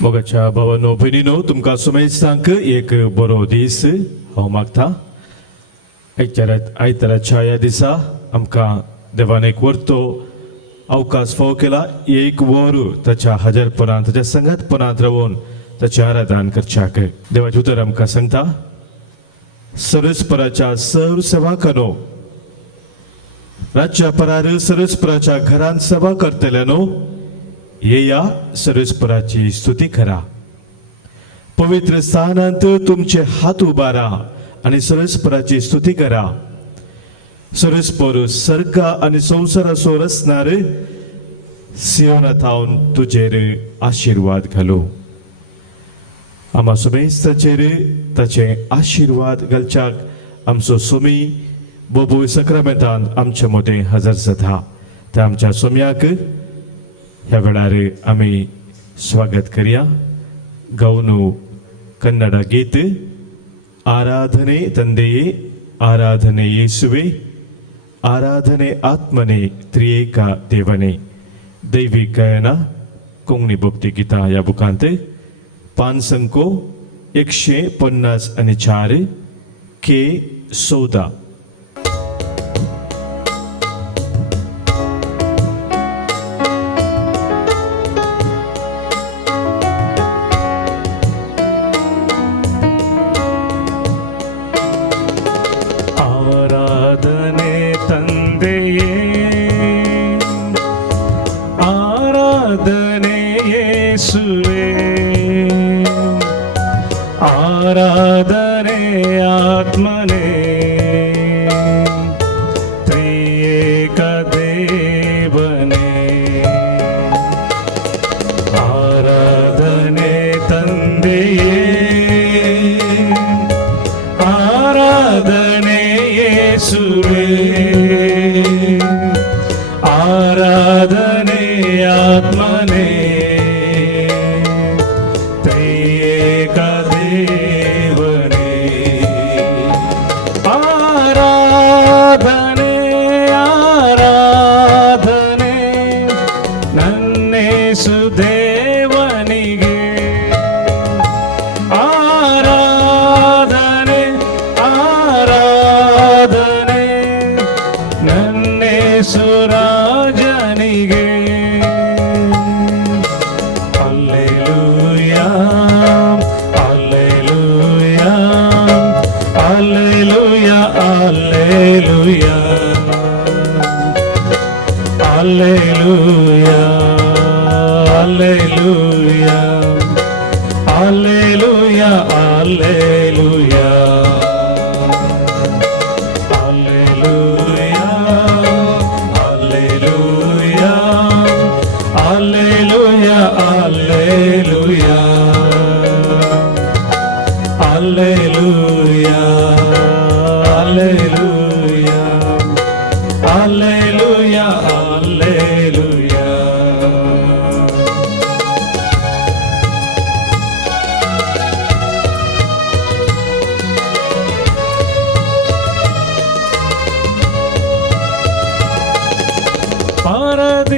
मोगाच्या भावांनो भयणींनो तुमकां सुमेस्तांक एक बरो दीस हांव मागतां. आयताराच्या ह्या दिसा आमकां देवान एक वरतो अवकाश फावो केला. एक वर ताच्या हजरपणांत ताच्या संगतपणांत रावून ताचें आराधन करच्याक देवाचें उतर आमकां सांगता. सरस्पराच्या सर्व सेवकांनो, रातच्या परार सरस्पराच्या घरांत सभा करतल्यांनो, येया सरस्पराची स्तुती करा. पवित्र स्थानांत तुमचे हात उबारा आणि सरस्पराची स्तुती करा. सरस्पर सर्ग आणि संवसाराचो रचणार सियोनांतावन तुजेर आशीर्वाद घालू. आम्हा सुमेस्ताचेर ताचे आशीर्वाद घालच्याक आमचो सोमी बोबूय सक्रामेंतान आमचे मोठे हजर जाता. त्या आमच्या सोम्याक ह्या वेळार आमी स्वागत करूया. गौनु कन्नड गीत आराधने ತಂದೆಯೇ, ಆರಾಧನೆ ಯೇಸುವೆ, ಆರಾಧನೆ ಆತ್ಮನೆ, त्रिएक देवने. दैविक गायना कोंकणी भक्ती गितां ह्या बुकांत पानसंको 154 के 14. आराधने आत्मने, त्रिएक देवने. आराधने ತಂದೆಯೇ, ಆರಾಧನೆ ಯೇಸುವೇ, ಆರಾಧನೆ ಆತ್ಮನೇ,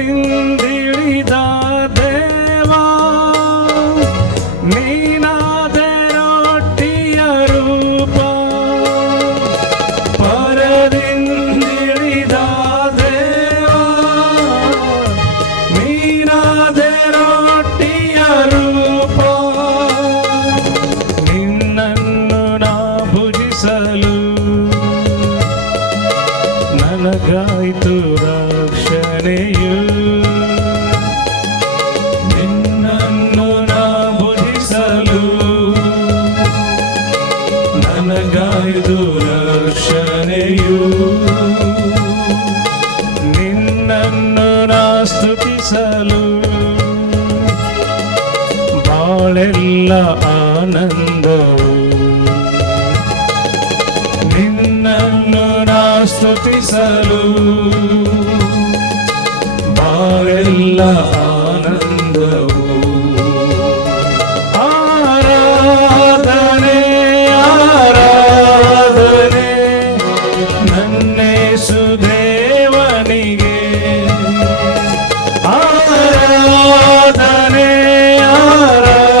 ಪರದಿಂದಿಳಿದ ದೇವಾ, ನೀನಾದೆ ರೊಟ್ಟಿಯ ರೂಪ. ಪರದಿಂದಿಳಿದ ದೇವಾ, ನೀನಾದೆ ರೊಟ್ಟಿಯ ರೂಪ. ನಿನ್ನನ್ನು ನಾ ಭುಜಿಸಲು ನನಗಾಯ್ತು ರಕ್ಷಣೆಯು. ನಿನ್ನನ್ನು ನಾ ಭುಜಿಸಲು ನನಗಾಯ್ತು ರಕ್ಷಣೆಯು. ನಿನ್ನನ್ನು ನಾ ಸ್ತುತಿಸಲು ಬಾಳೆಲ್ಲ ಆನಂದವು. ನಿನ್ನನ್ನು ನಾ ಸ್ತುತಿಸಲು ಬಾಳೆಲ್ಲ ಆನಂದವು. ಆರಾಧನೆ ಆರಾಧನೆ ನನ್ನೇಸು ದೇವನಿಗೆ. ಆರಾಧನೆ ಆರಾಧನೆ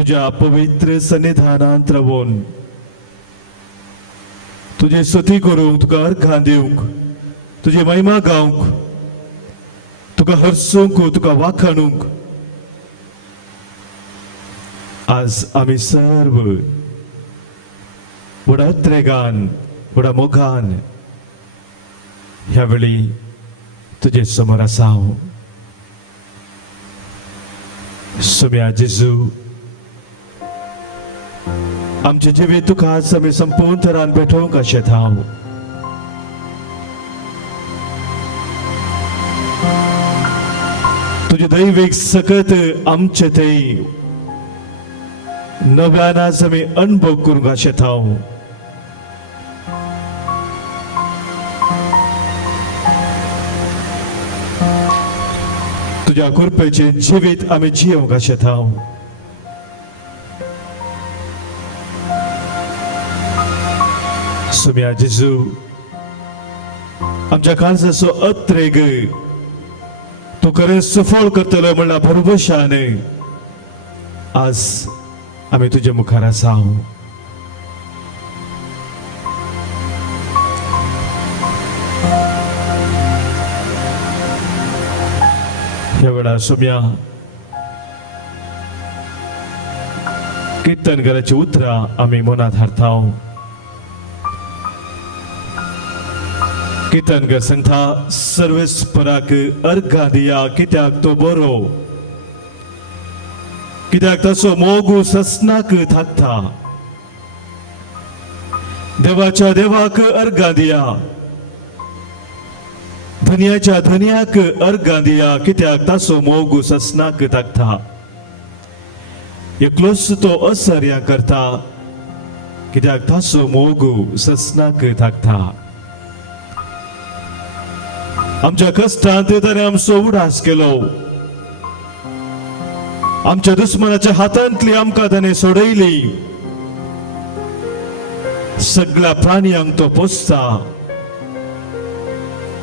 तुझ्या पवित्र सन्निधानांत रावून तुझे स्तुती करूंक तुका अर्घां दिवंक तुझी महिमा गावंक तुका हर्सूंक तुका वाखाणूंक आज आम्ही सर्व व्हडा उद्रेगान व्हडा मोगान ह्या वेळी तुझे समोर आसा हांव सुम्या जेजू आमचे जिवीत तुका आज आमी संपूर्ण तरान भेटोवंक आशेत हांव तुझे दैवीक सकत आमचे थंय नव्यान आज आमी अनुभव करूंक आशेत हांव तुझ्या कृपेचे जिवीत आमी जियोंक आशेत हांव सुम्या जेजू आमच्या काळजाचो अत्रेग तू खरें सफळ करतलो म्हणल्या भरवशान आज आमी तुझ्या मुखार आसा हांव ह्या वेळार सुम्या कीर्तनकाराची उतरां आमी मनांत हाडटा कीर्तनकार सांगता सर्वेस्पराक अर्घां दिया कित्याक तो बरो कित्याक ताचो मोग ससनाक थाकता देवाच्या देवाक अर्घां दिया धन्याच्या धन्याक अर्घां दिया कित्याक ताचो मोग ससनाक थाकता एकलोच तो असर्या करता कित्याक ताचो मोग ससनाक थाकता आमच्या कष्टांत ताणें आमचो उडास केलो आमच्या दुस्मनाच्या हातांतली आमकां ताणें सोडयली सगळ्या प्राण्यांक तो पोसता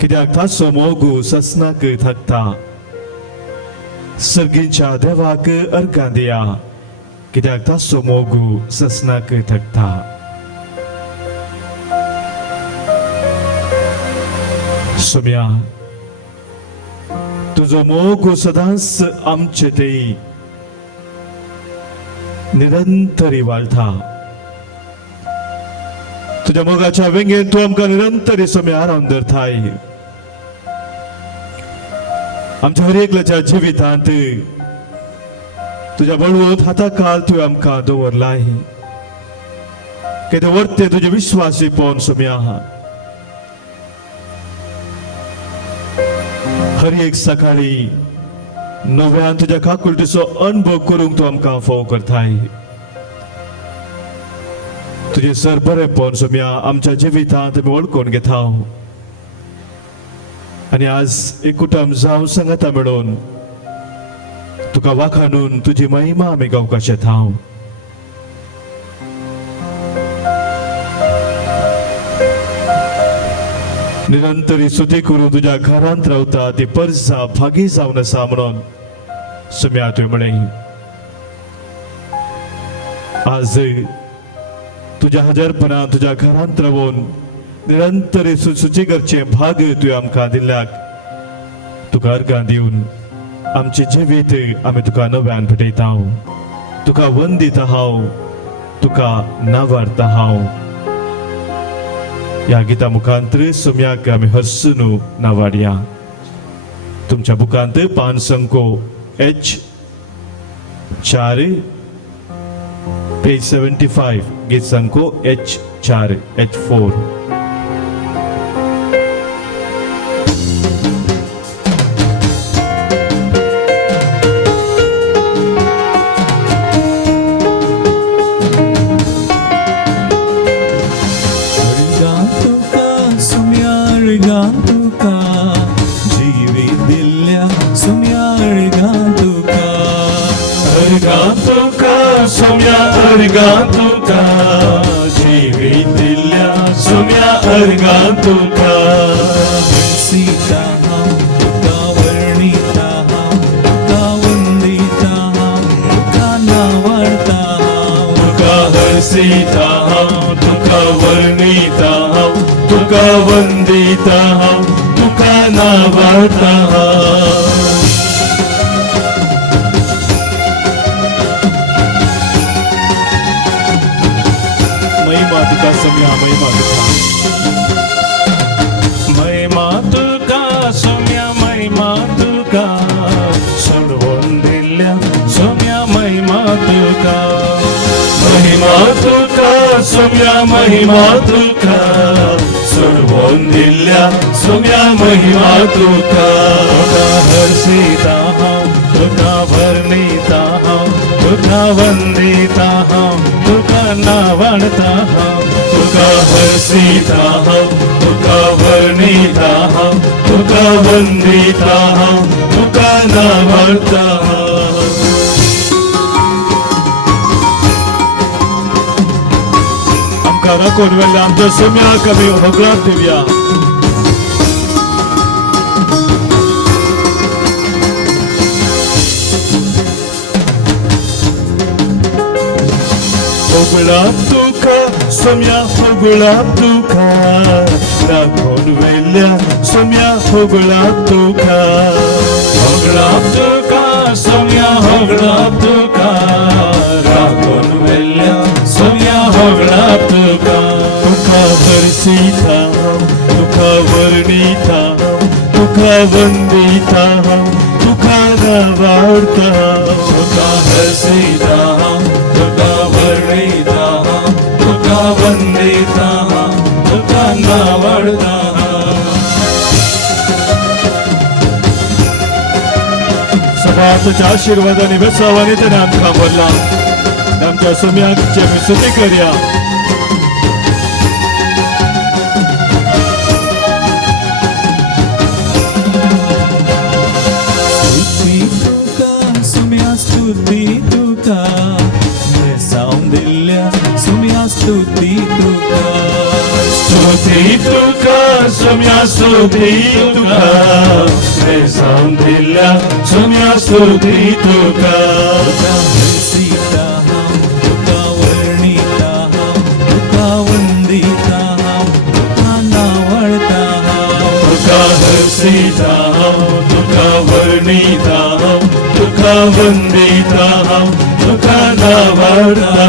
कित्याक ताचो मोग ससनाक थाकता सर्गीच्या देवाक अर्घां दिया कित्याक ताचो मोग ससनाक थाकता सुम्या तुझो मोग सदांच आमचे थंय निरंतरी वाळटा तुझ्या मोगाच्या वेंगेन तू आमकां निरंतरी सुम्या आराम धरताय आमच्या हर एकल्याच्या जिवितांत तुझ्या बळवत हाताखाल तुवें आमकां दवरलाय केदे वर्ते तुजे विश्वासी पोवन सुम्या हर एक सकाळी नव्यान तुझ्या काकुलटीचो अनुभव करूंक तू आमकां फोव करताय तुझे सर बरेपण सुम्या आमच्या जिवितांत आमी वळखून घेता आनी आज एक कुटुंब जावं संगता मेळून तुका वाखाणून तुजी महिमा आमी गावंक आशेत हांव निरंतरी स्तुती करून तुझ्या घरांत रावता ती परसा भागी जावन आसा म्हणून सुम्या तुवें म्हळें आज तुझ्या हजरपणान तुझ्या घरांत रावून निरंतरी सुची करचे भाग तुवें आमकां दिल्याक तुका अर्घां दिवन आमचे जिवीत आमी तुका नव्यान भेटयता तुका वंदिता हांव तुका नावारता हांव या गीता मुखांतर सुम्याक आमी हर्सून नावाडया तुमच्या बुकांत पान संको H4 पेज 75 गीत संको H4 H4 अर्घां तुका जिवीत दिल्या सुम्या अर्घां तुका सीता हांव तुका वर्णिता हांव तुका वंदिता हांव तुका नावाडटा हरसीता हांव तुका वर्णिता हांव तुका वंदिता हांव तुका नावाळटा महिमा तुका सम्या महिमा तुका सम्या महिमा तुका सोडवून दिल्या सम्या महिमा तुका सम्या महिमा तुका सोडवून दिल्या सम्या महिमा तुका हरसीता हांव तुका वर्णिता हांव तुका वंदिता हांव तुका नावाळटा हांव तुका हरसीता हांव तुका वर्णिता हांव तुका वंदिता हांव तुका नावाळटा आमकां राखून व्हेल्ल्या आमच्या सम्याक आमी होगलाक दिवया होगलाक तुका सम्या होगलाक तुका राखून व्हेल्ल्या सम्या होगलाक तुका होगलाक तुका सम्या होगलाक तुका राखून व्हेल्ल्या सम्या होगलाक तुका तुका हरसीता हांव तुका वर्णिता हांव तुका वंदिता हांव तुका नावाळटा तुका हरसीता हांव तुका वर्णिता हांव तुका वंदिता हांव तुका नावाळटा सभाताच्या आशीर्वादाने बेसावाने त्याने आमकां बोलला आमच्या सम्याची आमी स्तुती करया स्तुती तुका बेसावून दिल्या सम्या स्तुती तुका सम्या स्तुती तुका बेसावून दिल्या सम्या स्तुती तुका हरसीता हांव तुका वर्णिता हांव तुका वंदिता हांव तुका नावाळटा तुका हरसीता हांव तुका वर्णिता हांव तुका वंदिता हांव तुका नावाळटा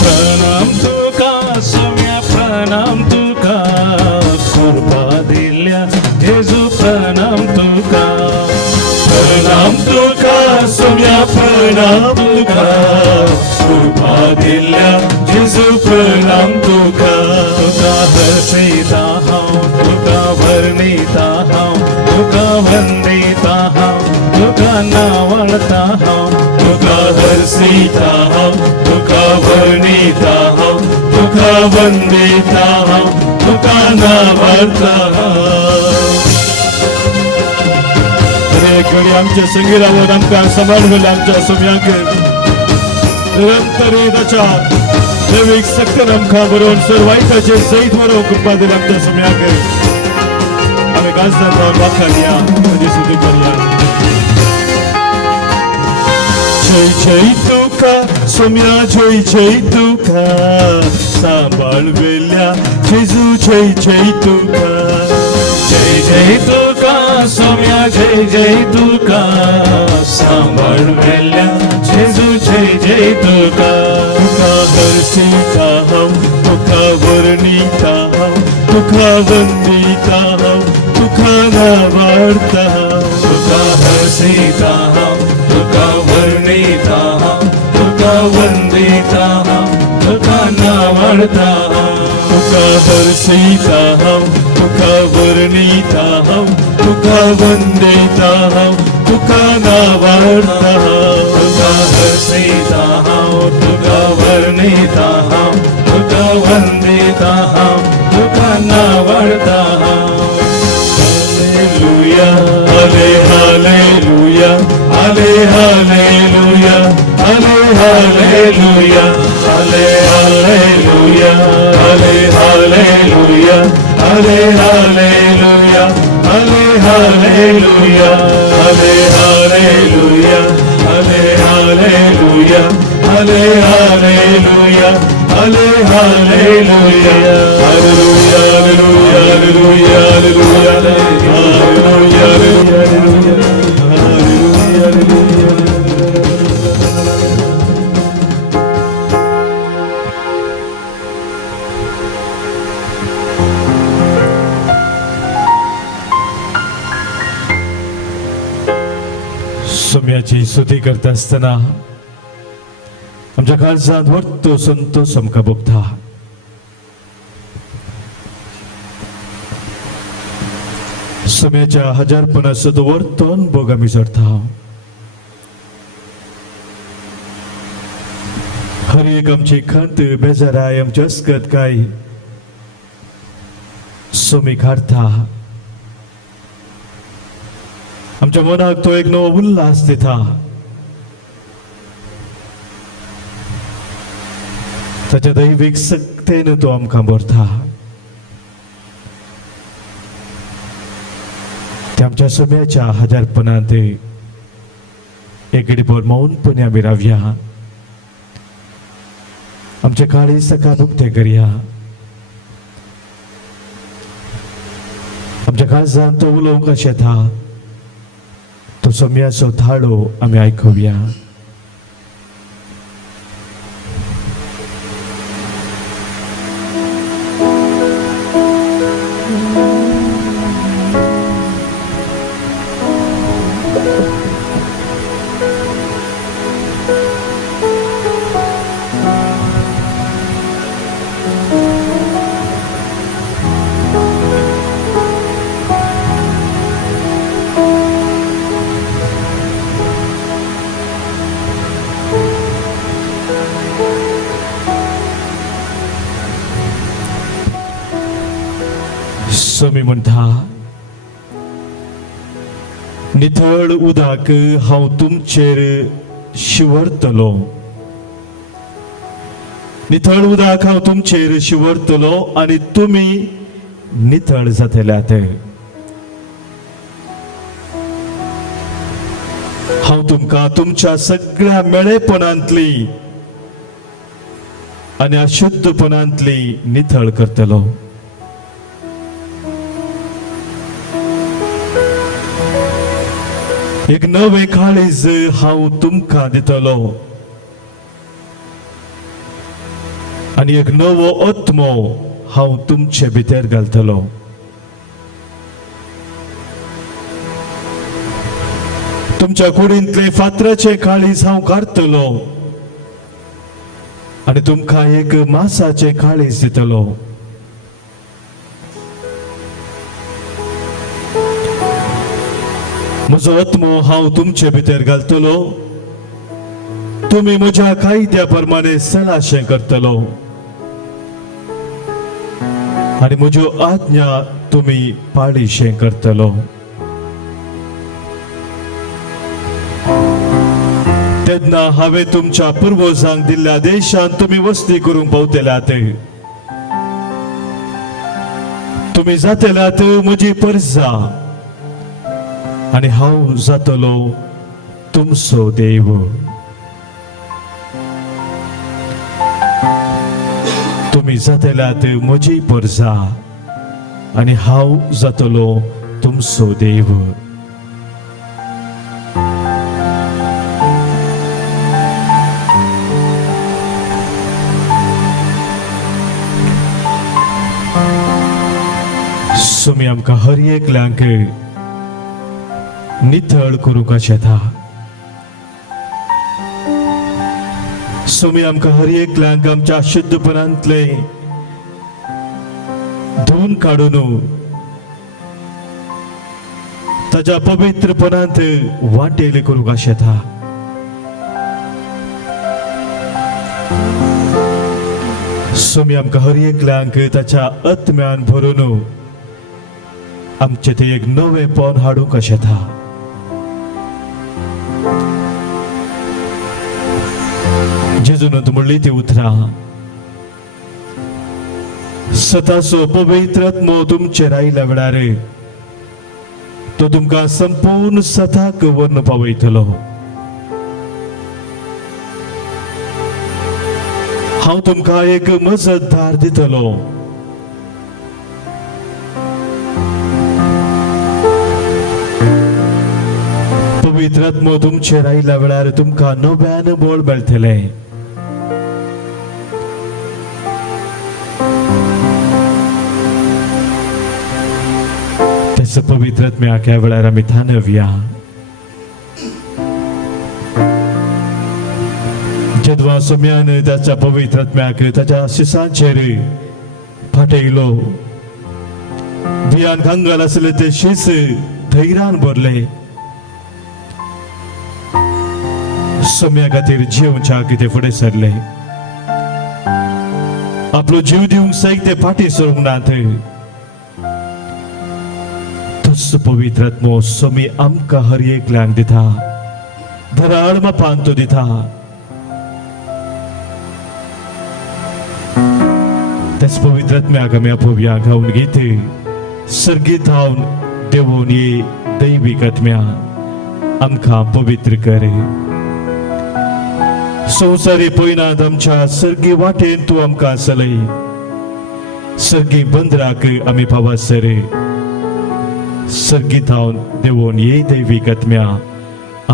प्रणाम तुका सम्या प्रणाम तुका कृपा दिल्या जेजू प्रणाम तुका सम्या प्रणाम तुका कृपा दिल्या जेजू प्रणाम तुका तुका हरसीता हांव तुका वर्णिता हांव तुका वंदिता हांव तुका नावाळटा हांव तुका हरसीता हांव तुका वर्णिता हांव तुका वंदिता हांव तुका नावाळटा घडी आमच्या संगीतावर आमकां सांबाळून आमच्या सम्याक निरंतर ताच्या दैवीक शक्तीन आमकां बरोवन सर्वायताचे सैत व्हरोवंक कृपा दिली आमच्या सम्याक आमी गाजता पावन वाखाण या तुजी स्तुती करया जय जय तुका सम्या जय तुका सांबाळ वेल्या जेजू जय तुका जय तुका सम्या जय तुका सांबाळ वेल्या जेजू जय तुका तुका हरसीता हांव तुका वर्णिता हांव तुका वंदिता हांव तुका नावाळटा तुका हरसीता हांव तुका वर्णिता हांव तुका वंदिता हांव तुका नावाळटा तुका हरसीता हांव तुका वर्णिता हांव तुका वंदिता हांव तुका नावाळटा तुका हरसीता हांव तुका वर्णिता हांव तुका वंदिता हांव तुका नावाळटा hallelujah hallelujah hallelujah hallelujah hallelujah hallelujah hallelujah हाले हालेलुया हाले हालेलुया हाले हालेलुया हाले हालेलुया हाले hallelujah hallelujah hallelujah hallelujah hallelujah hallelujah hallelujah hallelujah सोम्याची स्तुती करत असताना आमच्या काळजात वरतो संतोष आमकां भोगता. सोम्याच्या हजारपणाचो तो वर्तन भोग आमी जोडता. हर एक आमची खंत बेजाराय आमची अस्कत काय सोमी काढता. आमच्या मनाक तो एक नवो उल्हास दिता. ताच्या दैवीक सक्तेन तो आमकां भरता. ते आमच्या सोम्याच्या हजारपणांत एक घडीभर मौनपणे आमी रावया. आमचे काळी सकाळ उक्ते करया. आमच्या काळजांत तो उलोवंक कशें था तो सोम्याचो थाळो आमी आयकुया. सोमी म्हणटा नितळ उदक हांव तुमचेर शिवरतलो. नितळ उदक हांव तुमचेर शिवरतलो आनी तुमी नितळ जातल्यात. हांव तुमकां तुमच्या सगळ्या मेळेपणांतली आनी अशुद्धपणांतली नितळ करतलो. एक नवे काळीज हांव तुमकां दितलो आनी एक नवो आत्मो हांव तुमचे भितर घालतलो. तुमच्या कुडींतले फातराचे काळीज हांव काडटलो आनी तुमकां एक मासाचे काळीज दितलो. म्हजो आत्मो हांव तुमचे भितर घालतलो. तुमी म्हज्या कायद्या प्रमाणे सलाशें करतलो आनी म्हज्यो आज्ञा तुमी पाळीशें करतलो. तेन्ना हांवें तुमच्या पुर्वजांक दिल्ल्या देशांत तुमी वस्ती करूंक पावतल्यात. तुमी जातल्यात म्हजी परजा आनी हांव जातलो तुमचो देव. तुमी जातल्यात म्हजी परजा आनी हांव जातलो तुमचो देव. सोमी आमकां हर एकल्यांक नितळ करूंक शेता. सोमी आमकां हर एकल्यांक आमच्या शुद्धपणांतले धुवन काडून ताच्या पवित्रपणांत वाटेल करूंक शेता. सोमी आमकां हर एकल्यांक ताच्या आत्म्यान भरून आमचे ते एक नवेपण हाडूंक शेता. जेजून म्हणली ती उतरां स्वताचो पवित्र आत्मो तुमचेर आयल्या वेळार तो तुमकां संपूर्ण सताक व्हरून पावयतलो. हांव तुमकां एक मजतदार दितलो. पवित्र आत्मो तुमचेर आयिल्ल्या वेळार तुमकां नव्यान बळ मेळटलें. त्याच पवित्र आत्म्याक ह्या वेळार आमी थानवया. जेदवा सोम्यान त्याच्या पवित्र आत्म्याक ताच्या शिसांचेर फाटयलो. भियान खांगाल आसले ते शीस धैर्यान भरले. सोम्या खातीर जिवच्या कितें फुडें सरले. आपलो जीव दिवंक सैक ते फाटी सरूंक नात. तस पवित्र आत्मो सोमी आमकां हर एकल्यांक दिता. धराड मापान तो दिता. तेच पवित्र आत्म्याक आमी आपोवया गावन गीत. सर्गीत जावन देवून ये दैवीक आत्म्या आमकां पवित्र कर. संवसारी पयनात आमच्या सर्गी वाटेन तूं आमकां चलय. सर्गी बंदराक आमी पावसर. सर्गीत जावन देवून ये दैवीक आत्म्या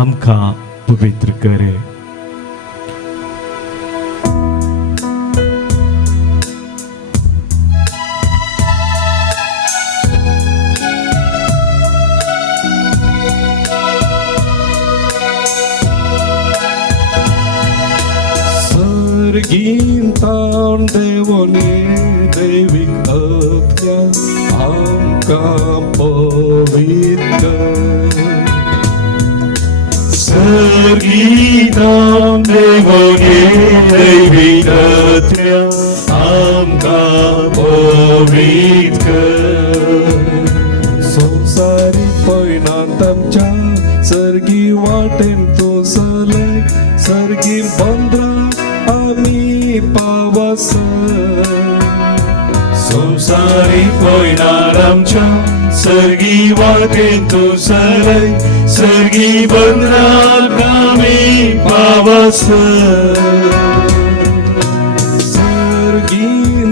आमकां पवित्र कर. सर्गींतान देवोने दैवीक आत्म्या आमकां पवित्र. सर्गीतां देवोने दैवीक आत्म्या आमकां पवित्र. संवसारी पयनात आमच्या सर्गी वाटेन तूं चलय. सर्गी बंदरा आमी पावसर. संवसारी पयनार आमच्या सर्गी वाटेन तूं चलय. सर्गी बंदराक आमी पावसर. सर्गींतान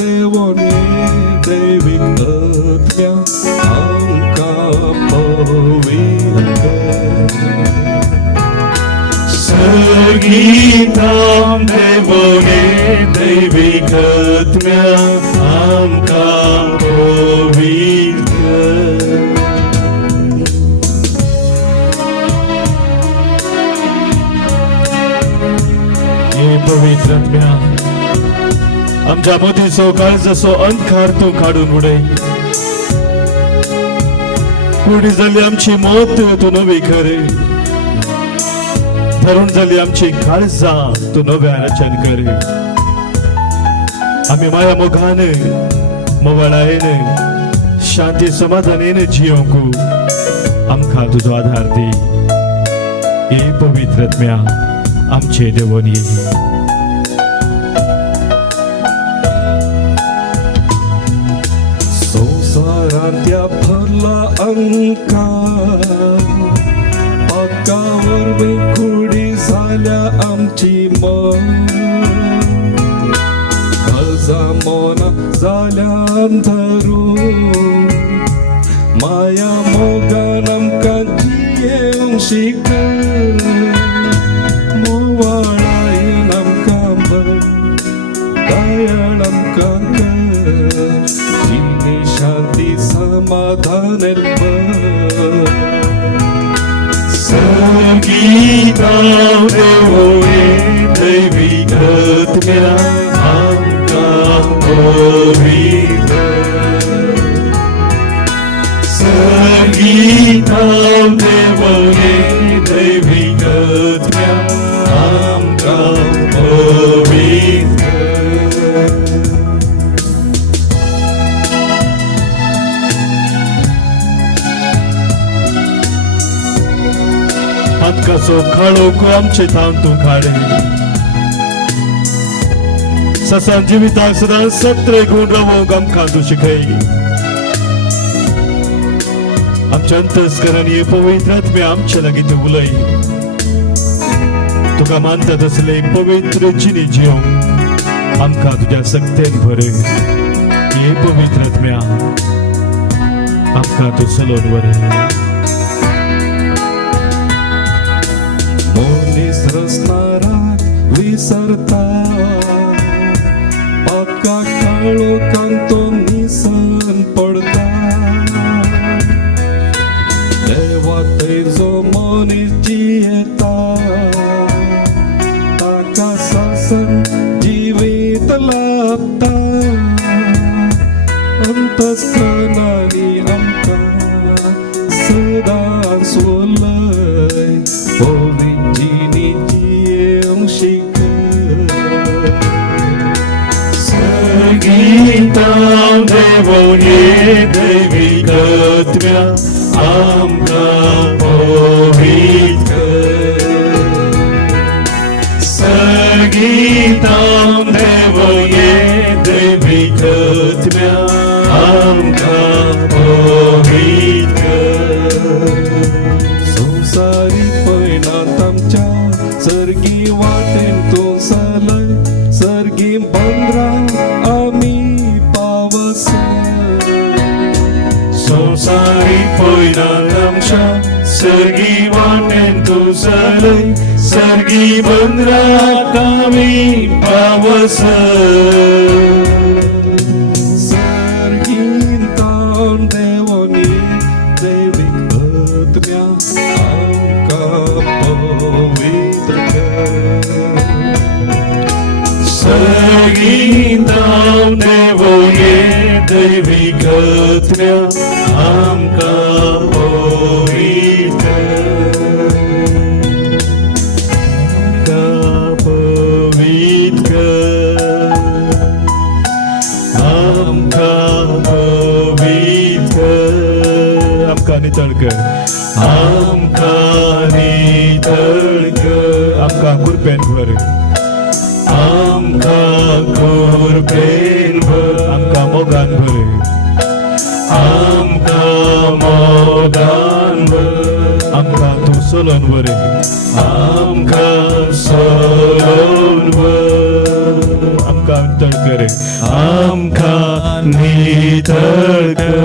देवोने दैवीक आत्म्या आमकां पवित्र. सर्गीतां देवोने दैवीक आत्म्या आमकां पवित्र. हे पवित्र आत्म्या आमच्या मदींचो काळजाचो अंधकार तूं काडून उडय. उडी जाल्ली आमची मत तूं नवी कर. धरून जाल्ली आमची काळजां तूं नव्यान रचन कर. आमी माया मोगान मोवाळायेन शांती समाधानेन जियोंक आमकां तुजो आधार दी. हे पवित्र आत्म्या आमचे देवोन ये. संवसारांतल्या भरला अंकार पक्कावर बेकुडी झाल्या आमची मन. काळजा मोना जाल्या धरून माया मोगान आमकां जियेवंक शिक. मोवाळायेन आमकां भर दयाळ आमकां कर. जिणे शांती समाधान सर्गीतां देवोने दैवीक आत्म्या आमकां पवित्र. सर्गीतां देवोने दैवीक आत्म्या आमकां पवित्र. आमकां काळोख आमचे थांब तूं काडय. ससान जिविताक सदांच सत्र घेवन रावोंक आमकां तूं शिकय. आमच्या अंतस्करांनी पवित्र आत्मे आमच्या लागीं तूं उलय तुका मानतात असले पवित्र जिणे जिवंक आमकां तुज्या सक्तेन भरय हे पवित्र आत्म्या आमकां तूं चलोवन व्हर मनीस रचणाराक विसरता पाका काळोखांत तो निसन पडता देवा तेजो मनीस जियेता ताका सासन जिवीत लाभता अंतस्करणांनी आमकां सदांच उलय पवित्र जियेवंक शिकय संगीतां देवोये दैवीक आत्म्या आमकां पवित्र संगीतां देवोये दैवीक आत्म्या आमकां पवित्र संवसारी पैनांत आमच्या सर्गी वाटेन तूं चलय सर्गी बंदरां आमी पावसय संवसारी पयनांत आमच्या सर्गी वाटेन तूं चलय सर्गी बंदराक आमी पावसय सर्गीन तावन देवोनी दैवीक आत्म्या आमकां पवित्र कर संगीतां देवोये दैवीक आत्म्या आमकां पवित्र आमकां पवित्र आमकां नितळ कर आमकां नितळ कर आमकां कुरपेन भर आमकां कुरपेन भर आमकां मोगान भर आमकां मोगान भर आमकां तूं चलोवन व्हर आमकां चलोवन व्हर आमकां नितळ कर आमकां नितळ कर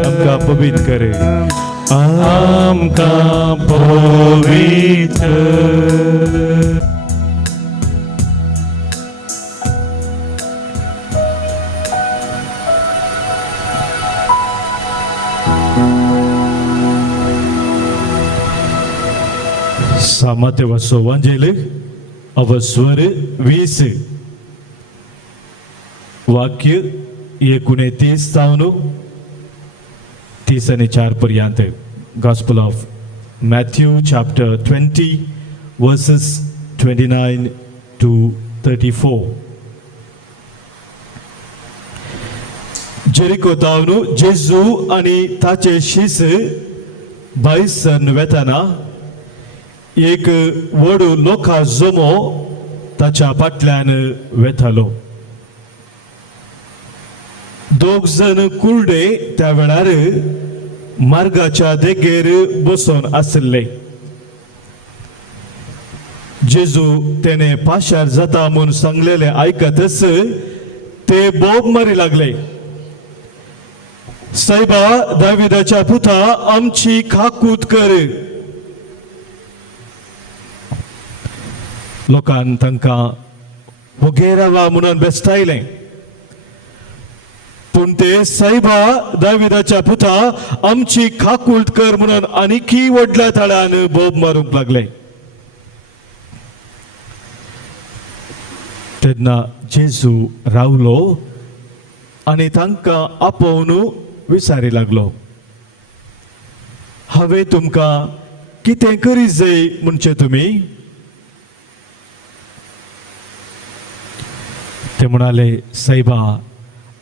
आमकां पवित्र कर आमकां पवित्र Mateo Vangelo अवस्वर 20 वाक्य 29 तावन 30 आणि 4 पर्यंत Gospel of Matthew chapter 20 verses 29 to 34 Jericho तावन जेजू आणि ताचे शिस भायसर वेताना एक व्हड लोका जमो ताच्या फाटल्यान वेतालो दोग जण कुर्डे त्या वेळार मार्गाच्या देगेर बसून आसले जेजू तेने पाशार जाता म्हणून सांगलेले ऐकतच ते बोब मारी लागले सायबा दाविदाच्या पुता आमची खाकूत कर लोकांन तांकां वगेरावा म्हणून बेस्तायले पूण ते सायबा दाविदाच्या पुता आमची खाकूत कर म्हणून आनीकी व्हडल्या ताळ्यान बोब मारूंक लागले तेन्ना जेजू रावलो आनी तांकां आपोवन विचारी लागलो हांवें तुमकां कितें करी जाय म्हणचे तुमी ते म्हणाले सायबा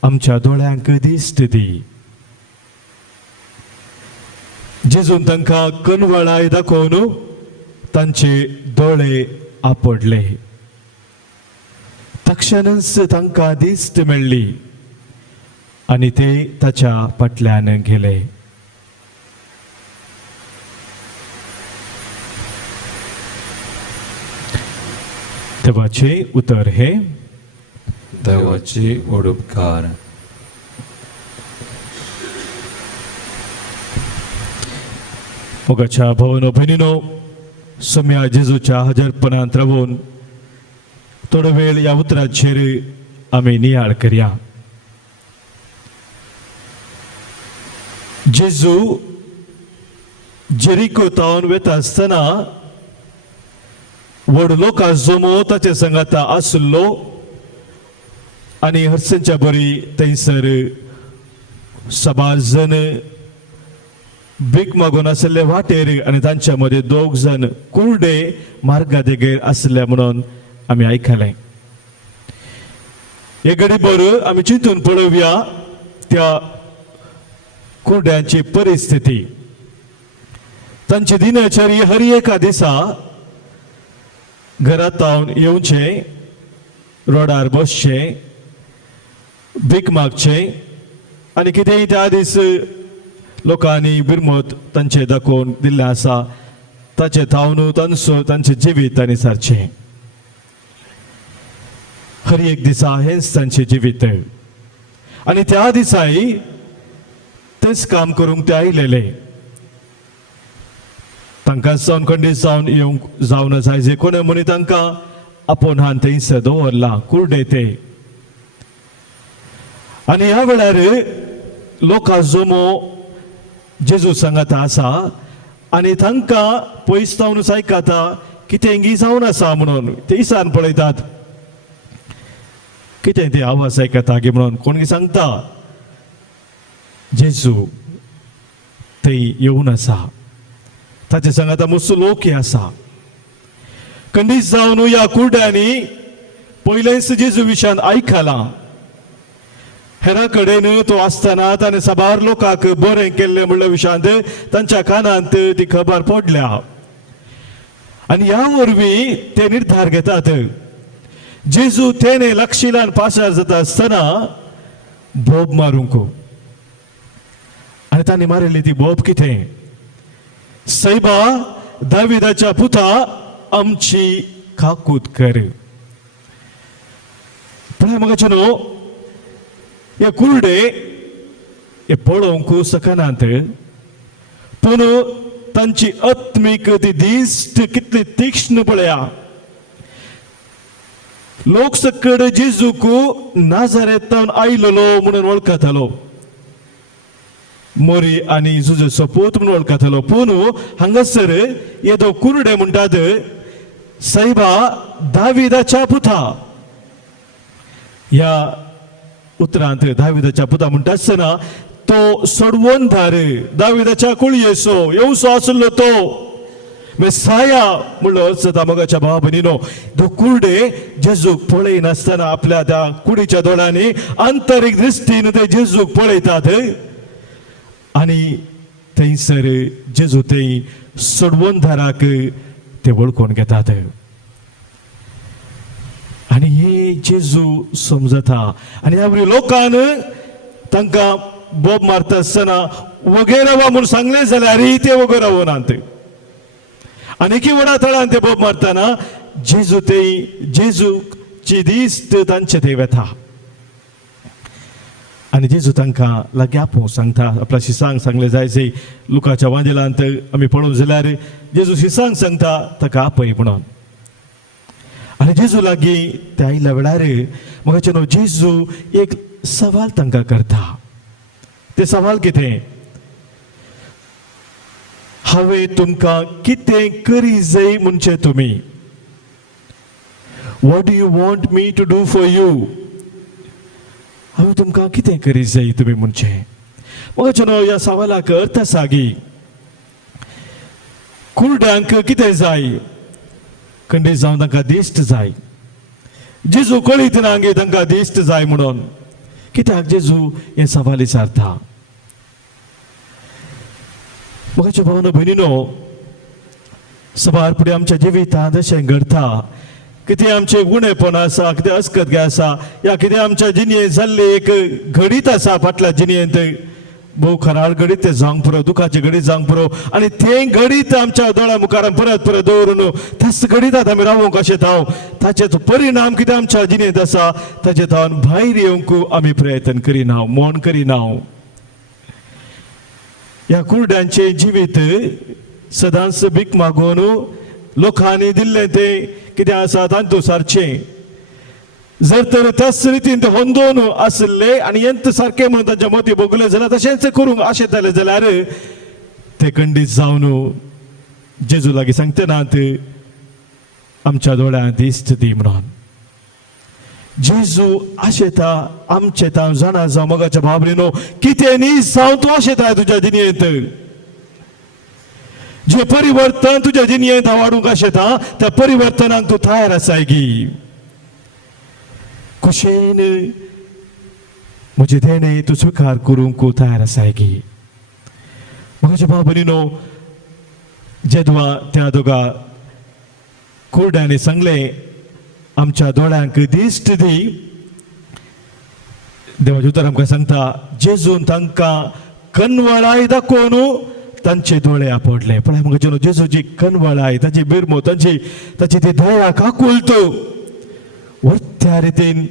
आमच्या दोळ्यांक दिश्ट दी जेजून तांकां कनवळाय दाखोवन तांचे दोळे आपडले तक्षणच तांकां दिश्ट मेळ्ळी आनी ते ताच्या फाटल्यान गेले देवाचे उतर हे देवाचे उपकार. मोगाच्या भावनो बहिणीनो, सम्या जेजूच्या हजरपणांत रावून थोडो वेळ या उतराचेर आमी नियाळ करया. जेजू जेरिको तावन वेता आसतना व्हड लोकां जमो ताचे संगात आसलो आनी हरसनच्या बरी थंयसर साबार जण भीक मागून आसले वाटेर आनी तांच्या मदीं 2 जण कुर्डे मार्गा देगेर आसले म्हणून आमी आयकलें. हे घडीभर आमी चिंतून पळोवया त्या कुर्ड्यांची परिस्थिती. तांची दिनचर्या हर एका दिसा घरांत येवचे, रोडार बसचे, भीक मागचे आनी कितेंय त्या दीस लोकांनी बिरमत तांचे दाखोवन दिल्लें आसा ताचे थावन तांचे जिवीत तांणी सारचें. हर एक दिसा हेंच तांचें जिवीत आनी त्या दिसाय तेच काम करूंक ते आयलेले. तांकां जावन खंडीत जावन येवंक जावना जाय जे कोणे मनी तांकां आपोवन हान थंयसर दवरला कुर्डे ते. आनी ह्या वेळार लोकां जमो जेजू सांगात आसा आनी तांकां पयस जावनूच आयकाता कितेंय जावन आसा म्हणून ते इसान पळयतात. कितें ते आवाज आयकता गे म्हणून कोण सांगता जेजू थंय येवन आसा. ताचे सांगात मस्त लोक आसा. खंडीत जावन ह्या कुर्ड्यांनी पयलेच जेजू विशयान आयकलां. हेरा कडेन तो आसतना ताणें साबार लोकांक बरें केल्लें म्हणल्या विशयांत तांच्या कानांत ती खबर पडल्या आनी ह्या वरवीं ते निर्धार घेतात जेजू तेणे लागशिलान पाशार जाता आसतना बोब मारूंक. आनी तांणी मारिल्ली ती बोब कितें? सैबा दाविदाच्या पुता आमची काकूत कर. पळय मगाचे न्हू हे कुर्डे हे पळोवंक सकनात पूण तांची आत्मीक ती दिश्ट कितली तीक्ष्ण पळया. लोक सकड जेजूक नाजारेतान आयलोलो म्हणून वळखतालो, मोरी आनी जुजो सपूत म्हणून वळखतालो. पूण हांगासर येदो कुर्डे म्हणटात सैबा दाविदाच्या पुता. ह्या उतरांत दाविदाच्या पुता म्हणटा आसतना तो सोडवून धार दाविदाच्या कुळयेचो येवसो आसलो तो मेसाया म्हणलो जाता. मगाच्या भावा भयणीनो, तो कुर्डे जेजूक पळय नासतना आपल्या त्या कुडीच्या दोळ्यांनी आंतरीक दृश्टीन ते जेजूक पळयतात आनी थंयसर जेजू थंय सोडवून धाराक ते वळखून घेतात. आनी हे जेजू समजता आनी ह्या लोकान तांकां बोब मारता आसतना वगे रावा म्हूण सांगलें जाल्यार ते वगो रावनात. आनी की वडा थळान ते बोब मारतना जेजू थंय जेजूची दिश्ट तांचे थंय वेता आनी जेजू तांकां लागीं आपोवंक सांगता. आपल्या शिसांक सांगलें जाय जंय लुकाच्या वांजेलांत आमी पळोवंक जाल्यार जेजू शिसांक सांगता ताका आपय म्हणून. आनी जेजू लागीं ते आयल्या वेळार मगाचे न्हू जेजू एक सवाल तांकां करता. ते सवाल कितें? हांवें तुमकां कितें करी जाय म्हणचे तुमी? What do you want me to do for you? हांवें तुमकां कितें करी जाय तुमी म्हणचे? मगाचे न्हू ह्या सवालाक अर्थ आसा गी. कुर्ड्यांक कितें जाय? खंडीत जावन तांकां दिश्ट जाय. जेजू कळीत ना गे तांकां दिश्ट जाय म्हणून. कित्याक जेजू हे सवाल विचारता? मगाच्या भावनो भयणीनो, सबार फुडें आमच्या जिवितांत अशें घडटा. कितें आमचे गुणेपण आसा, कितें अस्कतगाय आसा, या कितें आमच्या जिणेंत जाल्ली एक घडीत आसा फाटल्या जिणेंत भोव खराळ घडीत ते जावंक पुरो दुखाचे घडीत जावंक पुरो आनी ते घडीत आमच्या दोळ्या मुखार परत परत दवरून तेच घडीत आमी रावूंक अशें थाव ताचेचो परिणाम कितें आमच्या जिणेंत आसा ताचे थावन भायर येवंक आमी प्रयत्न करिना मोन करिना ह्या कुर्ड्यांचे जिवीत सदांच भीक मागून लोकांनी दिल्लें तें कितें आसा तांतू सारचें जर तर त्याच रितीन ते होंदोन आसले आनी यंत सारकें म्हणून तांच्या मती भोगले जाल्यार तशेंच करूंक आशेताले जाल्यार ते खंडीत जावन जेजू लागीं सांगतनात आमच्या दोळ्यांत दिश्ट दी म्हणून जेजू आशेता आमचे तां जाणा जावं मोगाच्या बाबरीनो कितें न्ही जावं तूं आशेता तुज्या जिणेंत जे परिवर्तन तुज्या जिणेंत हाडूंक आशेता त्या परिवर्तनाक तूं तयार आसाय गी खुशेन म्हजे देणे तूं स्विकार करूंक तयार आसाय गी मोगाच्या बाबरीनो जेदवा त्या दोगा कुर्ड्यांनी सांगलें आमच्या दोळ्यांक दिश्ट दी देवाचें उतर आमकां सांगता जेजून तांकां कनवळाय दाखोवन तांचे दोळे आपडले पळय म्हाका जेजूची कनवळाय ताची बिरमो ताची ती दया काकुळत त्या रितीन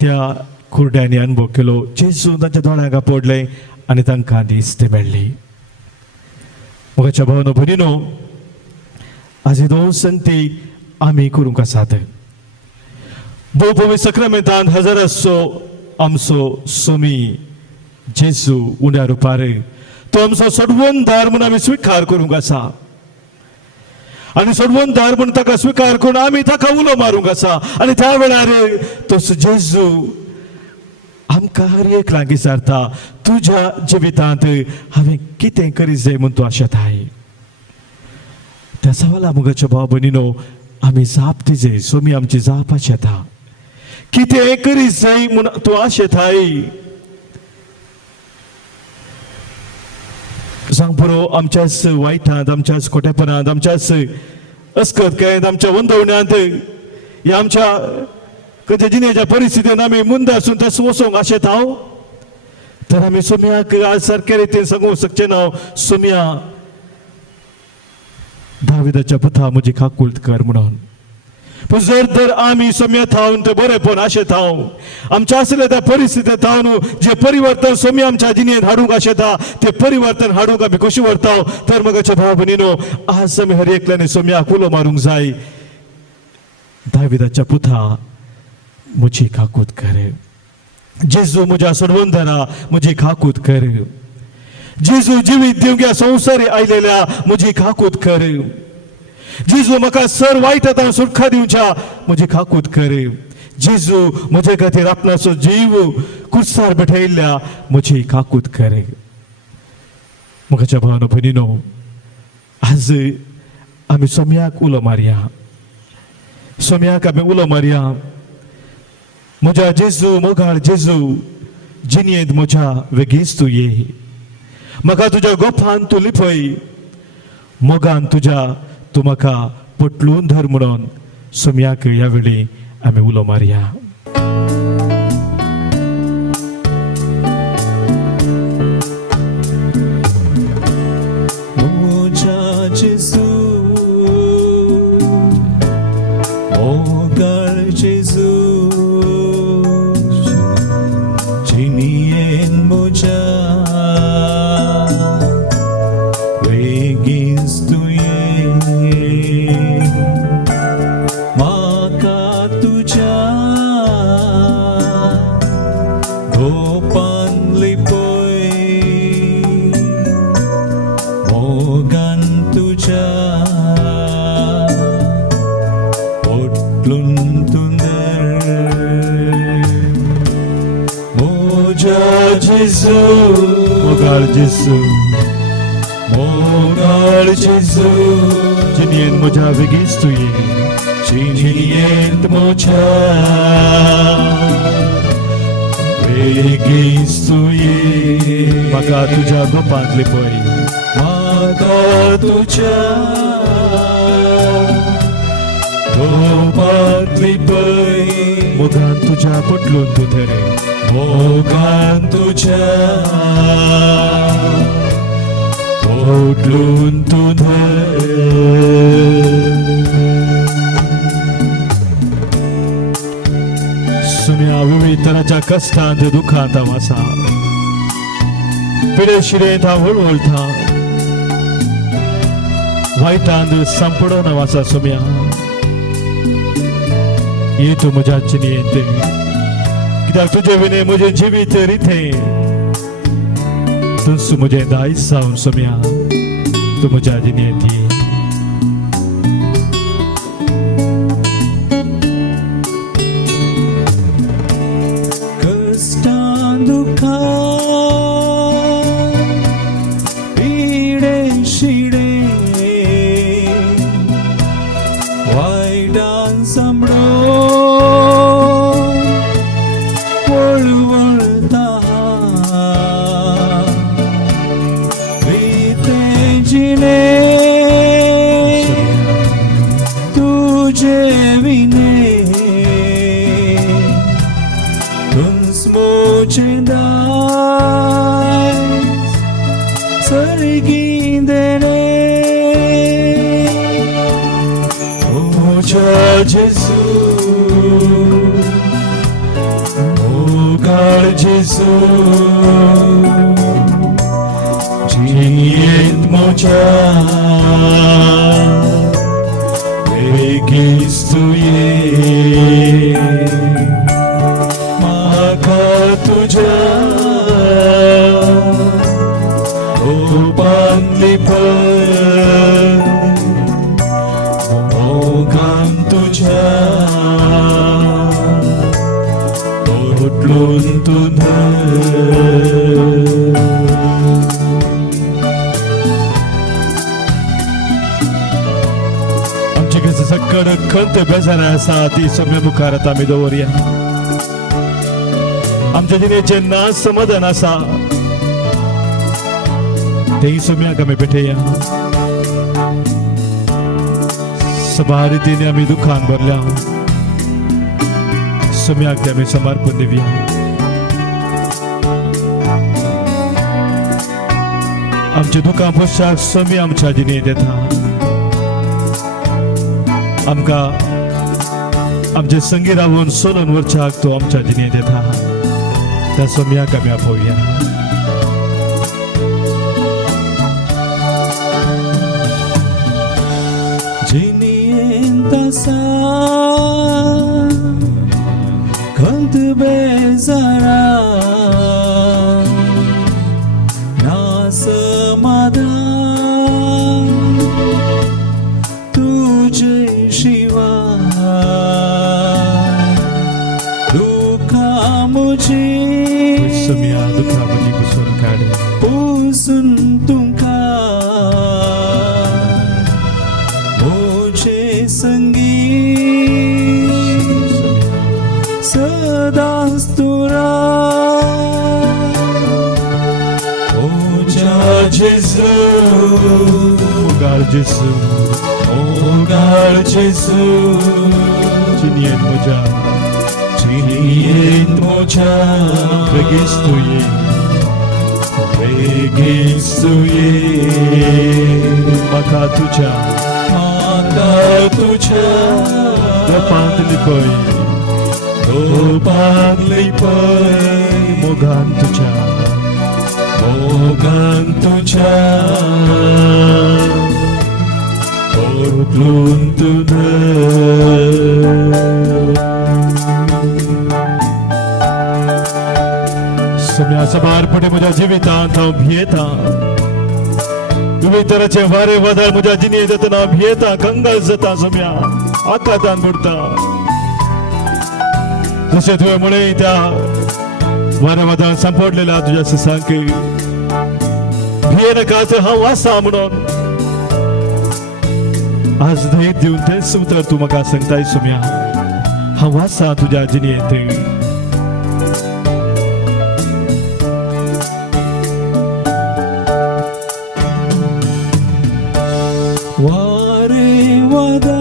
त्या कुर्ड्यांनी अनुभव केलो जेजून तांच्या दोळ्यांक आपडले आनी तांकां दिश्ट मेळ्ळी मोगाच्या भावनो भगिनो आज ही दोन संगती आमी करूंक आसात भोव पवित्र सक्रामेंतांत हजारांचो आमचो सोमी जेजू उण्या रुपार तो आमचो सोडवणदार म्हणून आमी स्विकार करूंक आसा आनी सोडवणदार म्हणून ताका स्विकार करून आमी ताका उलो मारूंक आसा आनी त्या वेळार तोच जेजू आमकां हर एकल्याक विचारता तुज्या जिवितांत हांवें कितें करीत जाय म्हूण तूं आशेताय त्या सवाला मोगाच्या भाव भयणीनो आमी जाप दिजे सोमी आमची जाप आशेता कितें करीत जाय म्हूण तूं आशेताय सांग पुरो आमच्याच वायटांत आमच्याच खोटेपणांत आमच्याच अस्कतकायेंत आमच्या वंदवण्यांत ह्या आमच्या खंयच्या जिणेच्या परिस्थितींत आमी मुंदासून तस वचोंक आशेता तर आमी सोम्याक आज सारके रितीन सांगूंक शकचे ना सोम्या दाविदाच्या पुता म्हजी काकुळट कर म्हणून पूण जर तर आमी सोम्या थावन ते बरेपण आशेता आमच्या आसले त्या परिस्थितींत थावन जे परिवर्तन सोमी आमच्या जिणेंत हाडूंक आशेता ते परिवर्तन हाडूंक आमी कशें व्हरता तर मगाच्या भाव भयणीनो आज आमी हर एकल्यानी सोम्याक उलो मारूंक जाय दाविदाच्या पुता म्हजी काकूट कर जेजू म्हज्या सोडवणदारा म्हजी काकूट कर जेजू जिवीत दिवंक ह्या संवसारी आयलेल्या म्हजी काकूट कर जेजू म्हाका सर वायटांत सुटका दिवच्या म्हजी काकूट कर जेजू म्हजे खातीर आपणाचो जीव कुर्सार बेठयल्ल्या म्हजी काकूट कर म्हाकाच्या भावनो भयणीनो आज आमी सोम्याक उलो मारया सोम्याक आमी उलो मारया म्हज्या जेजू मोगाळ जेजू जिणेंत म्हज्या वेगीच तूं ये म्हाका तुज्या गोफान तूं लिपय मोगान तुज्या तूं म्हाका पटलून धर म्हणून सोम्याक ह्या वेळी आमी उलो मारया म्हज्या जेजू मोगाळ जेजू जिणेंत म्हज्या वेगीच तूं म्हाका तुज्या गोपान लिपय मोगान तुज्या पोटलून तूं धर म्हज्या जेजू मोगाळ जेजू मोगाळ जेजू जिणेंत म्हज्या वेगीच तूं ये जिणेंत म्हज्या वेगीच तूं ये म्हाका तुज्या गोपांत लिपय म्हाका तुज्या गोपांत लिपय मोगान तुज्या पटलून तूं धर मोगान तुझ्या ओढलून तू धर सुम्या विविध तराच्या कष्टांत दुःखांत वासा पिढे शिरेत वळवळता वाईटांत संपडोन वासा सुम्या ये तू म्हज्या जिणेंत कित्याक तुजे विने म्हजें जिवीत रिथे तूं म्हजें दायज जावन सुम्या तूं म्हज्या जिणेंत ये कष्टान दुःखा पिढे शिडे वाईटान संबळो वळवळता रिते जिणे तुझे विने मोचे दायज सर्गीन देणे मोच्या जेसू मोगाळ जेसू जिणेंत मोच्या बेगीच तूं ये तुझ्या ओपांतली पळ मोगान तुझ्या ओढलून तू धर आमची कसं सक्कड खंत बेजार आसा ती सगळ्या मुखारात आमी दवरया आमच्या जिणेचे ना समाधान आसा तेही सुम्याक आमी पेटया सभा रितीने आमी दुखान भरल्या सुम्याक ते आमी समर्पण दिवया आमचे दुखां पश्चात सुमी आमच्या जिणेंत येता आमकां आमचे संगी रावून सोलून व्हरच्याक तो आमच्या जिणेंत येता त्या सुम्याक आमी आपोवया जिणेंत आसा खंत बेजारा ना समाधान तुझे शिवाय दुःखा मुझे सुम्या दुखा म्हजी पुसून काड पुसून तुमका मोचे संगी सदांच तुरा मोच्या जेसू मोगाळ जेसू मोगाळ जेसू जिणेंत म्हज्या जिणेंत मोच्या बेगीच तूं ये बेगीच तूं ये म्हाका तुज्या देपांतली पळय दोपांतली पळय मोगान तुज्या मोगान तुझ्या ओढलून तू सुम्या सबारपणे म्हज्या जिवितांत हांव भियेता विविध तरांचे वारे वादळ म्हज्या जिणेंत येतना हांव भियेता कंगाल जाता सुम्या आकांतान बुडटा जशें तुवें म्हळें त्या वारे वादळ सांपडलेल्या तुज्या सिसांक भियेनाका तर हांव आसा म्हणून आज धैर्य दिवन तेच उतर तूं म्हाका सांगताय सुम्या हांव आसा तुज्या जिणेंत वारे वादळ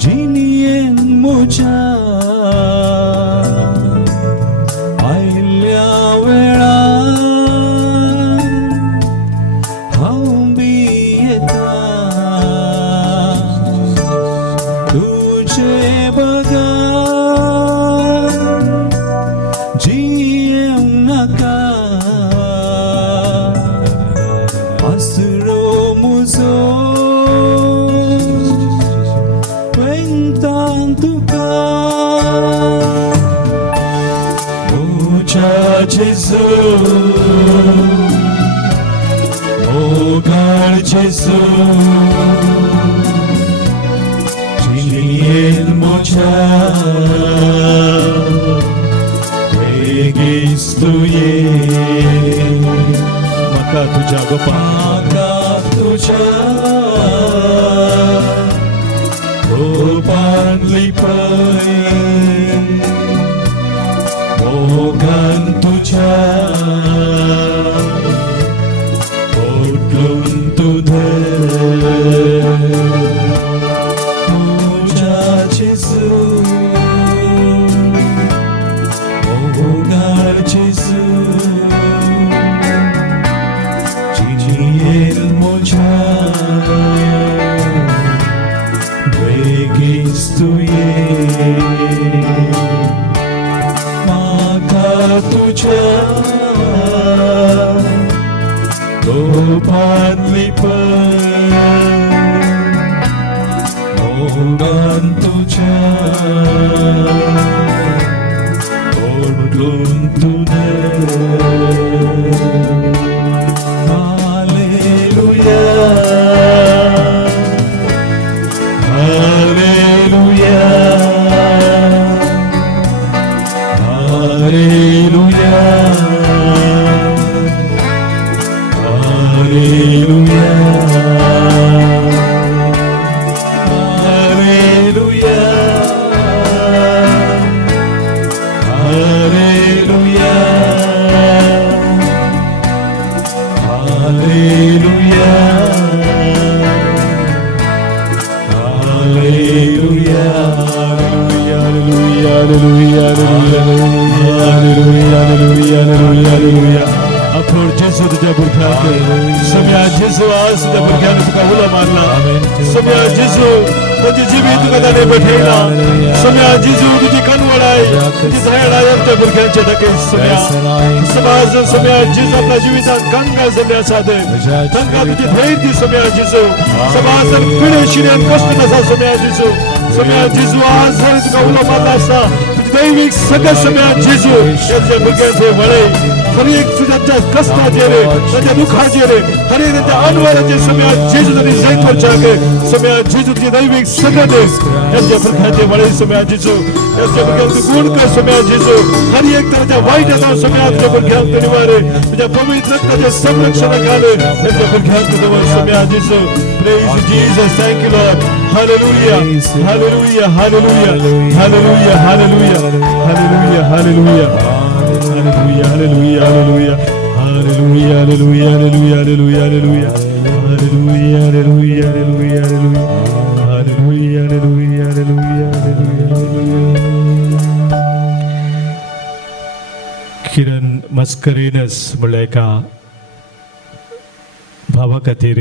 जिणेंत म्हज्या Gesù, Mogar Gesù, Ciniel Mocha, Registuye, Maka tuja gopa Maka Tuja, Gopan Lipai, Mogan Tuja, Odlun Tudhe, Tuja Jesu, Mogar Jesu, Ciniel Mocha, Registuye, Maka Tuja, Gopan Lipai, Mogan Tuja, Odlun Tudhe. आपण जेसू तुझ्या बुरख्यात सम्या जेसू आज तुझ्या बुरख्याने तुका उलो मारला सम्या जेसू तुझी जीवी तुका दाने बठेला सम्या जेसू तुझी कनवडाय तुझी दयाळाय आमच्या बुरख्यांच्या दाके सम्या समाज सम्या जेसू आपल्या जीवितात गंगा सम्या साधे गंगा तुझी धैर्य सम्या जेसू समाज पिढे शिरेन कष्ट नसा सम्या जेसू सम्या जेसू आज जर तुका उलो मारला असता तुझी दैविक सगळं सम्या जेसू याच्या बुरख्यांचे वळे हर एक तुझ्या कष्टाचे रे त्याच्या दुःखाचे रे हर एक त्याच्या अनवराचे सम्या जेजू तरी जैतवर चाके सम्या जेजूची दैविक सगळं दे याच्या प्रकारचे वळे सम्या जेजू याच्या प्रकारचे गुण कर सम्या जेजू हर एक त्याच्या वाईट आता सम्या तुझ्या प्रकार निवारे तुझ्या पवित्र त्याचे संरक्षण घाले याच्या प्रकार तुझ्या सम्या जेजू praise Jesus thank you Lord hallelujah hallelujah hallelujah hallelujah hallelujah hallelujah hallelujah Hallelujah, hallelujah, hallelujah, hallelujah, hallelujah, hallelujah, hallelujah, hallelujah, hallelujah, hallelujah, hallelujah, hallelujah, hallelujah, hallelujah. किरण मस्करीनस म्हणल्या एका भावा खातीर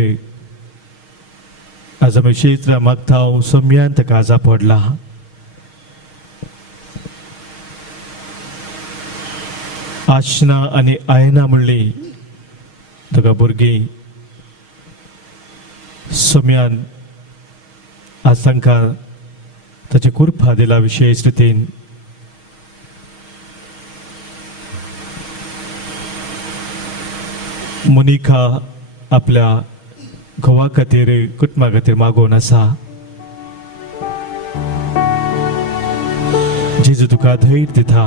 आज आमी क्षेत्र मागता हांव सम्यांत काजा पडला आशना आणि आयना म्हणली तुका भुरगीं सम्यान आज तांकां ताची कुर्पा दिला विशेष रितीन मोनिका आपल्या घोवा खातीर कुटुंबा खातीर मागोवन आसा जेजू तुका धैर्य दिता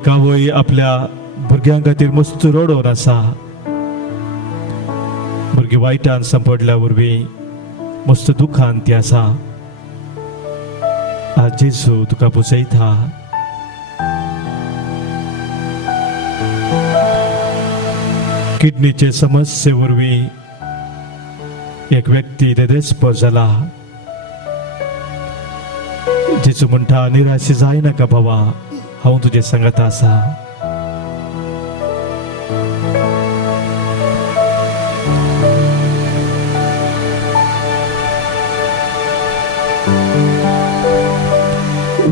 एका वय आपल्या भुरग्यां खातीर मस्त रडोन आसा भुरगीं वायटान सांपडल्या वरवीं मस्त दुखान ती आसा आज जेजू तुका बुजयता किडनीचे समस्ये वरवीं एक व्यक्ती देदेस्पर जाला जेजू म्हणटा निराशी जायनाका बाबा हांव तुजे सांगता आसा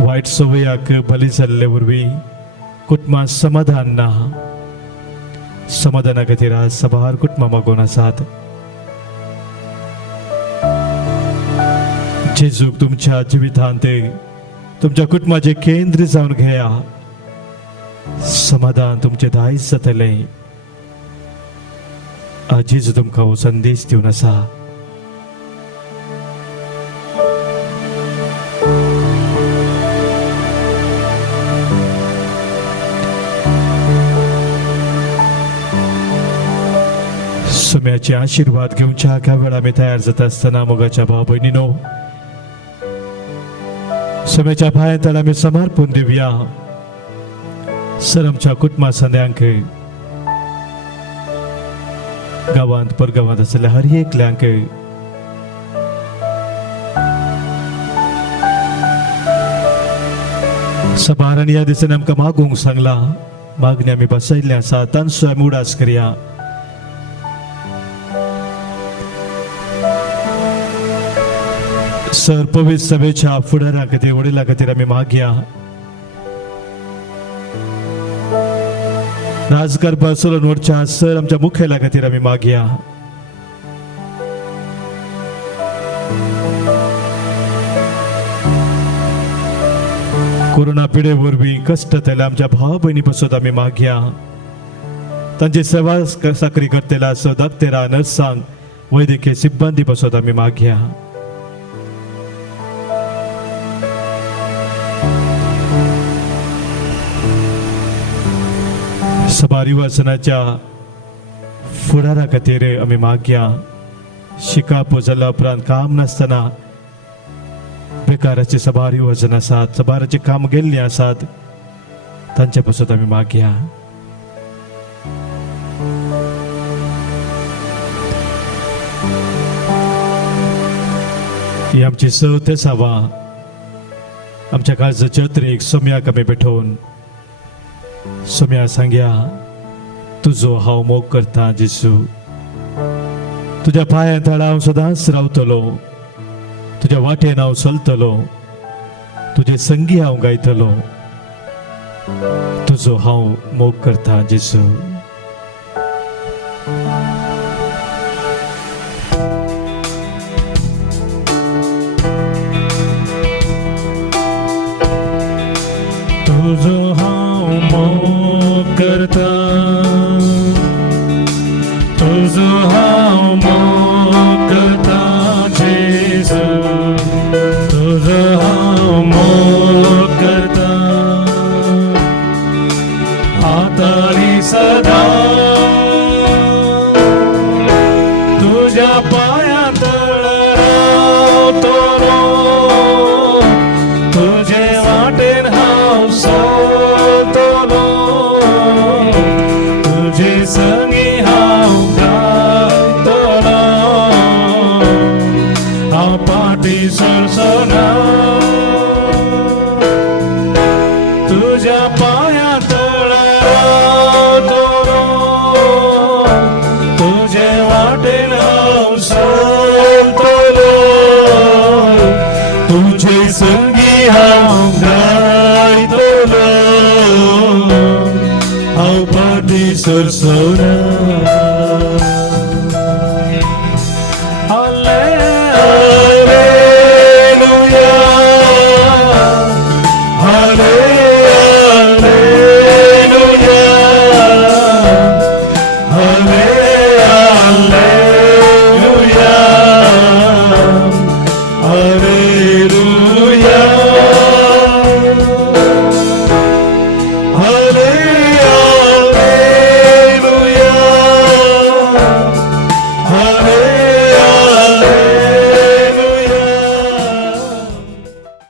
वायट सवयाक बली जाल्ले वरवीं कुटुंबां समाधान ना समाधाना खातीर आज सभार कुटुंबां मागोवन आसात जेजू तुमच्या जिवितांत तुमच्या कुटुंबाचे केंद्र जावन घेया. समाधान तुमचे दायज जातले. आज जेजू तुमकां हो संदेश दिवन आसा. सुम्याचे आशीर्वाद घेवच्या ह्या वेळा आमी तयार जाता आसतना मोगाच्या भाव भयणीनो, सुम्याच्या पांया तळ आमी समर्पण दिवया. सर आमच्या कुटुंबा सद्यांक गांवांत परगांवांत आसलेल्या हर एकल्यांक सबारान ह्या दिसांनी आमकां मागूंक सांगला. मागणी आमी बसयल्ले आसा, तांचो आमी उडास करया. सर पवित्र सभेच्या फुडाऱ्यां खातीर वडिलां खातीर आमी मागया. राजकारपा चलोवन व्हरच्या सर आमच्या मुखेल्या खातीर आमी मागया. कोरोना पिडे वरवीं कश्ट जातल्या आमच्या भाव भयणी पासून आमी मागया. तांची सेवा साकरी करतल्या असो दोतोरां, नर्सांक, वैद्यकीय सिब्बंदी पासून आमी मागया. सबारी वासनाच्या फुडारा खातीर आमी मागया. शिकाप जाल्या उपरांत काम नासतना बेकाराची सबारी वचन आसात, सबाराची काम गेल्ली आसात, तांचे पासून आमी मागया. ही आमची सवत सावा आमच्या काळजाच्या तरेक सोम्याक आमी पेटोवन सोम्या सांगया, तुजो हांव मोग करता जेजू. तुज्या पांया तळ हांव सदांच रावतलो. तुज्या वाटेन हांव चलतलो. तुजे संगी हांव गायतलो. तुजो हांव मोग करता जेजू. तुजो हांव मोग करता. तुजो हांव मोग करता जेजू. तुजो हांव मोग करता. आतारी सदा तुज्या पांया तळ रावतलो. तुजे वाटेन हांव चलतलो. तुजे संगी हांव गायतलो. हांव पाटी सरसना. तुज्या पांया तळ रावतलो. तुजे वाटेन हांव चलतलो. तुजे संगी हांव गायतलो. हांव पाटी सरसना.